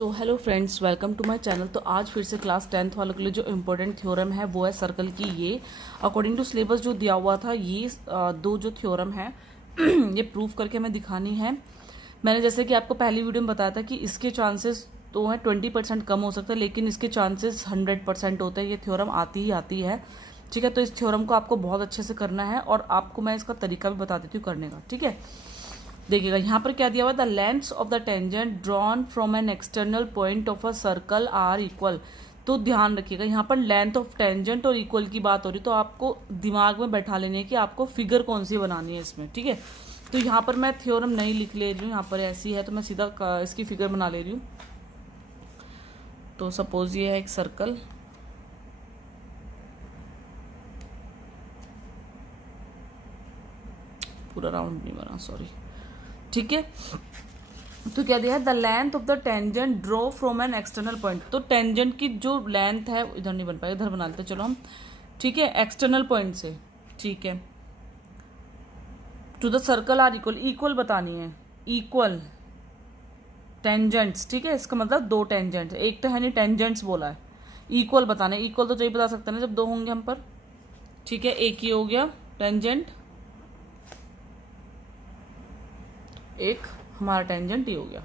तो hello friends, welcome to my channel. तो आज फिर से क्लास 10th वालों के लिए जो इम्पोर्टेंट थ्योरम है वो है सर्कल की। ये अकॉर्डिंग टू सिलेबस जो दिया हुआ था, ये दो जो थ्योरम है ये प्रूव करके हमें दिखानी है। मैंने जैसे कि आपको पहली वीडियो में बताया था कि इसके चांसेस तो हैं 20% कम हो सकता है, लेकिन इसके चांसेस 100% होते हैं। ये थ्योरम आती ही आती है, ठीक है। तो इस थ्योरम को आपको बहुत अच्छे से करना है और आपको मैं इसका तरीका भी बता देती हूँ करने का, ठीक है। देखिएगा यहाँ पर क्या दिया हुआ, the lengths of the tangent drawn from an external point of a circle are equal. तो ध्यान रखिएगा, यहाँ पर लेंथ ऑफ टेंजेंट और इक्वल की बात हो रही, तो आपको दिमाग में बैठा लेनी है कि आपको फिगर कौन सी बनानी है इसमें, ठीक है। तो यहाँ पर मैं थ्योरम नहीं लिख ले रही हूँ, यहाँ पर ऐसी है तो मैं सीधा इसकी फिगर बना ले रही हूँ। तो सपोज ये है एक सर्कल, पूरा राउंड नहीं बना, सॉरी, ठीक है। तो क्या दिया है, the length of the tangent draw from an external point. तो टेंजेंट की जो लेंथ है इधर नहीं बन पाएगा, इधर बना लेते चलो हम, ठीक है, एक्सटर्नल पॉइंट से, ठीक है, to the circle are equal. Equal बतानी है, इक्वल टेंजेंट्स, ठीक है। इसका मतलब दो टेंजेंट्स, एक तो है नहीं, टेंजेंट्स बोला है, इक्वल बताना है। इक्वल तो चाहिए बता सकते हैं ना जब दो होंगे हम पर, ठीक है। एक ही हो गया टेंजेंट, एक हमारा टेंजेंट ये हो गया,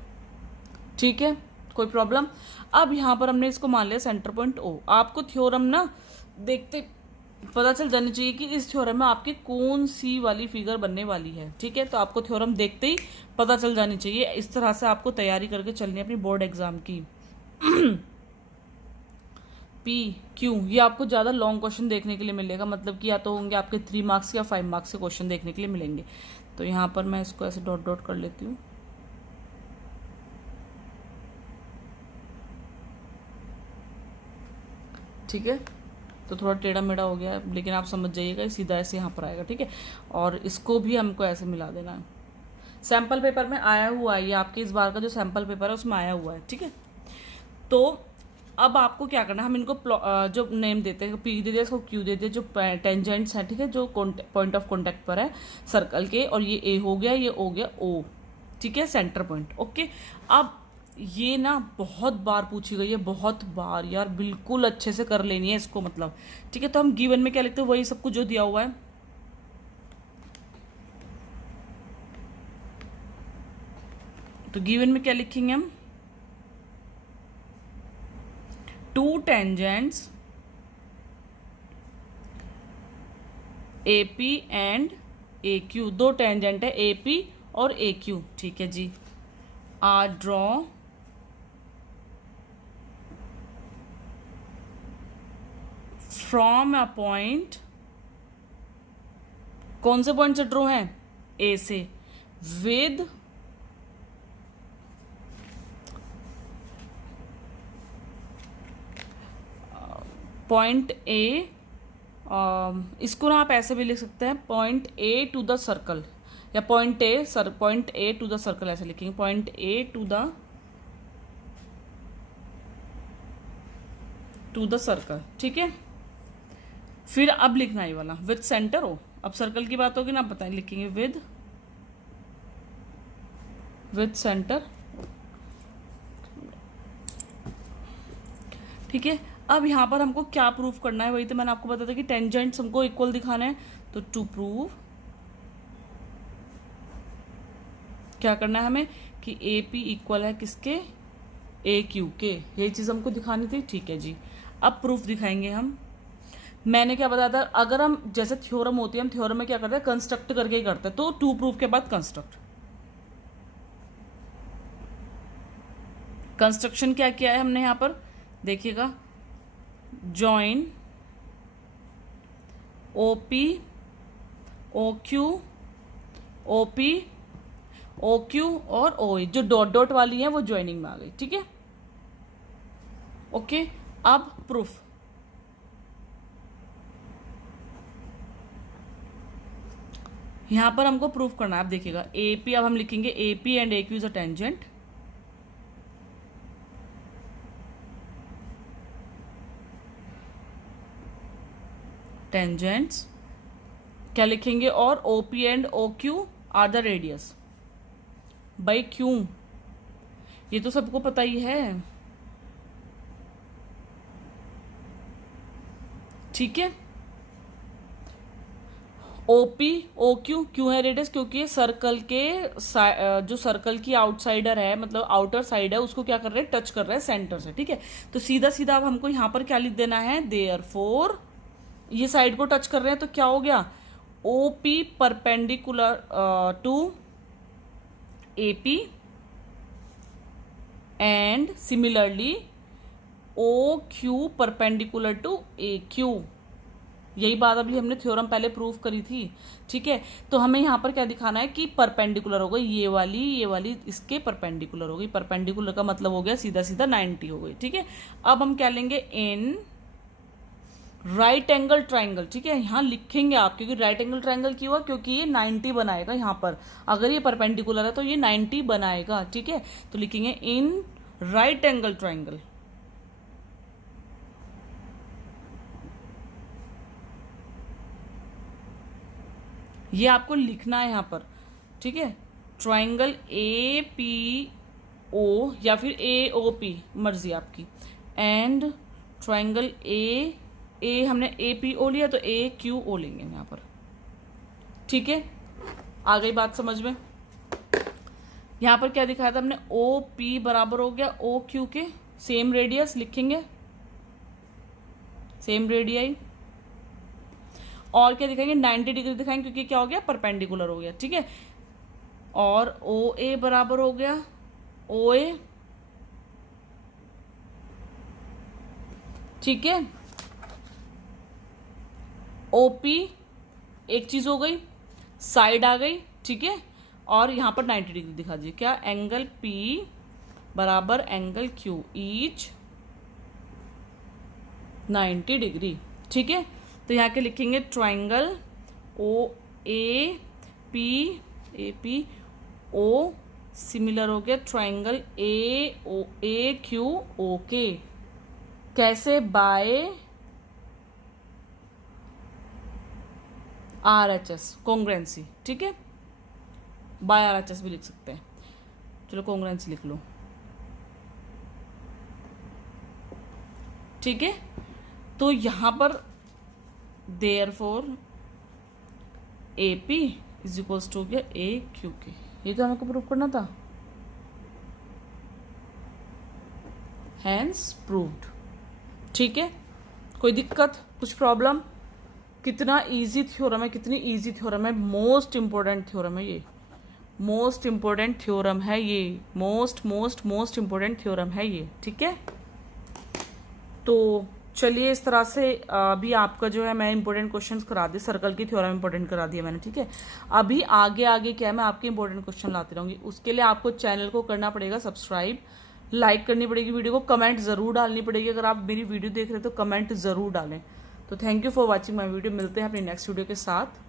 ठीक है, कोई प्रॉब्लम। अब यहाँ पर हमने इसको मान लिया सेंटर पॉइंट ओ। आपको थ्योरम ना देखते पता चल जानी चाहिए कि इस थ्योरम में आपकी कौन सी वाली फिगर बनने वाली है, ठीक है। तो आपको थ्योरम देखते ही पता चल जानी चाहिए। इस तरह से आपको तैयारी करके चलनी है अपनी बोर्ड एग्जाम की। पी क्यू, ये आपको ज़्यादा लॉन्ग क्वेश्चन देखने के लिए मिलेगा, मतलब कि या तो होंगे आपके 3 मार्क्स या 5 मार्क्स के क्वेश्चन देखने के लिए मिलेंगे। तो यहाँ पर मैं इसको ऐसे डॉट डॉट कर लेती हूँ, ठीक है। तो थोड़ा टेढ़ा मेढ़ा हो गया, लेकिन आप समझ जाइएगा, सीधा ऐसे यहाँ पर आएगा, ठीक है। और इसको भी हमको ऐसे मिला देना है। सैम्पल पेपर में आया हुआ है, ये आपके इस बार का जो सैम्पल पेपर है उसमें आया हुआ है, ठीक है। तो अब आपको क्या करना है, हम इनको जो नेम देते हैं, पी दे दिया, इसको क्यू दे दिया, जो टेंजेंट्स हैं, ठीक है, जो पॉइंट ऑफ कॉन्टैक्ट पर है सर्कल के, और ये ए हो गया, ये हो गया ओ, ठीक है, सेंटर पॉइंट, ओके। अब ये ना बहुत बार पूछी गई है, बहुत बार यार, बिल्कुल अच्छे से कर लेनी है इसको, मतलब, ठीक है। तो हम गिवन में क्या लिखते हैं, वही सब कुछ जो दिया हुआ है। तो गिवन में क्या लिखेंगे हम, two tangents AP and AQ, दो टेंजेंट है AP और AQ, ठीक है जी, are draw from a point, कौन से पॉइंट से ड्रॉ है, ए से, विद पॉइंट ए, इसको ना आप ऐसे भी लिख सकते हैं, point A to the circle, या point A to the circle, ऐसे लिखेंगे, point A to the circle, ठीक है। फिर अब लिखना ये वाला विद सेंटर हो। अब सर्कल की बात होगी ना, आप बताएं, लिखेंगे विद सेंटर, ठीक है। अब यहाँ पर हमको क्या प्रूफ करना है, वही तो मैंने आपको बताया था कि टेंजेंट्स हमको इक्वल दिखाना है। तो टू प्रूव क्या करना है हमें, कि ए पी इक्वल है किसके, ए क्यू के, यही चीज़ हमको दिखानी थी, ठीक है जी। अब प्रूफ दिखाएंगे हम। मैंने क्या बताया था, अगर हम जैसे थ्योरम होती है, हम थ्योरम में क्या करते हैं, कंस्ट्रक्ट करके ही करते हैं। तो टू प्रूफ के बाद कंस्ट्रक्शन क्या किया है हमने यहाँ पर, देखिएगा, join OP OQ OP OQ और OE, जो डॉट डॉट वाली है वो ज्वाइनिंग में आ गई, ठीक है, ओके। अब प्रूफ, यहां पर हमको प्रूफ करना है। आप देखिएगा, AP, अब हम लिखेंगे AP and AQ is a tangent, tangents क्या लिखेंगे, और OP and OQ are the radius, by क्यों, ये तो सबको पता ही है, ठीक है। ओपी ओ क्यू, क्यों है रेडियस, क्योंकि ये सर्कल के जो सर्कल की आउटसाइडर है, मतलब आउटर साइड है, उसको क्या कर रहे हैं, टच कर रहे हैं सेंटर से, ठीक है। तो सीधा सीधा अब हमको यहाँ पर क्या लिख देना है, देयरफॉर ये साइड को टच कर रहे हैं तो क्या हो गया, O P perpendicular to A P and similarly O Q perpendicular to A Q. यही बात अभी हमने थ्योरम पहले प्रूव करी थी, ठीक है। तो हमें यहाँ पर क्या दिखाना है कि परपेंडिकुलर हो गई ये वाली इसके परपेंडिकुलर हो गई। परपेंडिकुलर का मतलब हो गया सीधा सीधा 90 हो गई, ठीक है। अब हम क्या लेंगे, इन राइट एंगल ट्राइंगल, ठीक है। यहाँ लिखेंगे आप, क्योंकि राइट एंगल ट्राइंगल क्यों हुआ, क्योंकि ये 90 बनाएगा। यहाँ पर अगर ये परपेंडिकुलर है तो ये 90 बनाएगा, ठीक है। तो लिखेंगे इन राइट एंगल ट्राइंगल, ये आपको लिखना है यहाँ पर, ठीक है। ट्राइंगल ए पी ओ या फिर ए ओ पी, मर्जी आपकी, एंड ट्राइंगल ए हमने ए पी ओ लिया तो ए क्यू ओ लेंगे यहाँ पर, ठीक है। आ गई बात समझ में। यहाँ पर क्या दिखाया था हमने, ओ पी बराबर हो गया ओ क्यू के, सेम रेडियस लिखेंगे, सेम रेडियाई, और क्या दिखाएंगे, 90 डिग्री दिखाएंगे, क्योंकि क्या हो गया, परपेंडिकुलर हो गया, ठीक है। और ओ ए बराबर हो गया ओ ए, ठीक है। ओ पी एक चीज हो गई, साइड आ गई, ठीक है। और यहां पर 90 डिग्री दिखा दीजिए, क्या, एंगल पी बराबर एंगल क्यू, ईच 90 डिग्री, ठीक है। तो यहाँ के लिखेंगे triangle O A P O, similar हो गया ट्राइंगल ए क्यू ओ के, कैसे, by R H S congruency, ठीक है। बाय आर एच एस भी लिख सकते हैं, चलो कॉन्ग्रेंसी लिख लो, ठीक है। तो यहां पर therefore A P is equals to गया ए क्यू के, ये तो हमको प्रूव करना था, हैंस प्रूव्ड, ठीक है। कोई दिक्कत, कुछ प्रॉब्लम, कितना इजी थ्योरम है, कितनी इजी थ्योरम है, मोस्ट इंपॉर्टेंट थ्योरम है ये, मोस्ट इंपॉर्टेंट थ्योरम है ये, मोस्ट इंपॉर्टेंट थ्योरम है ये, ठीक है। तो चलिए इस तरह से अभी आपका जो है मैं इंपॉर्टेंट क्वेश्चंस करा दी, सर्कल की थ्योरम इंपॉर्टेंट करा दिया मैंने, ठीक है। अभी आगे आगे क्या है, मैं आपके इंपॉर्टेंट क्वेश्चन लाती रहूंगी। उसके लिए आपको चैनल को करना पड़ेगा सब्सक्राइब, लाइक करनी पड़ेगी वीडियो को, कमेंट जरूर डालनी पड़ेगी। अगर आप मेरी वीडियो देख रहे हो तो कमेंट जरूर डालें। तो thank you for watching my video, मिलते हैं अपनी नेक्स्ट वीडियो के साथ।